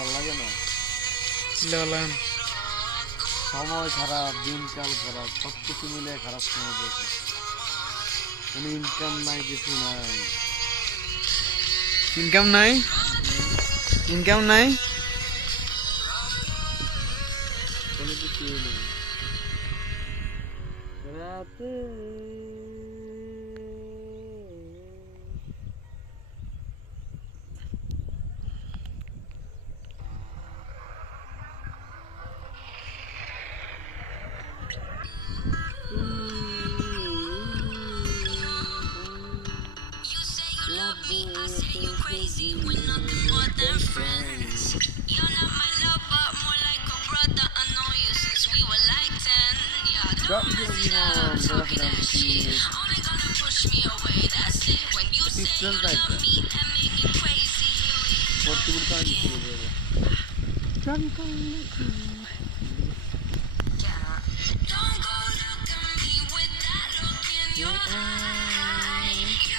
ভাল লাগে না? বলেন সময় খারাপ, দিনকাল খারাপ, সব কিছু মিলে খারাপ সময় দিয়েছে। কোনো ইনকাম নাই, কিছু নাই। ইনকাম নাই, ইনকাম নাই। কোনো কিছুই নেই। রাতে love me, I say you crazy. We're nothing more than friends. You're not my love, but more like a brother. I know you since we were like 10. Yeah, don't mess it up, talking that shit. Only gonna push me away, that's it. When you say you love me, that make me crazy. Don't go look at me with that look in your eye.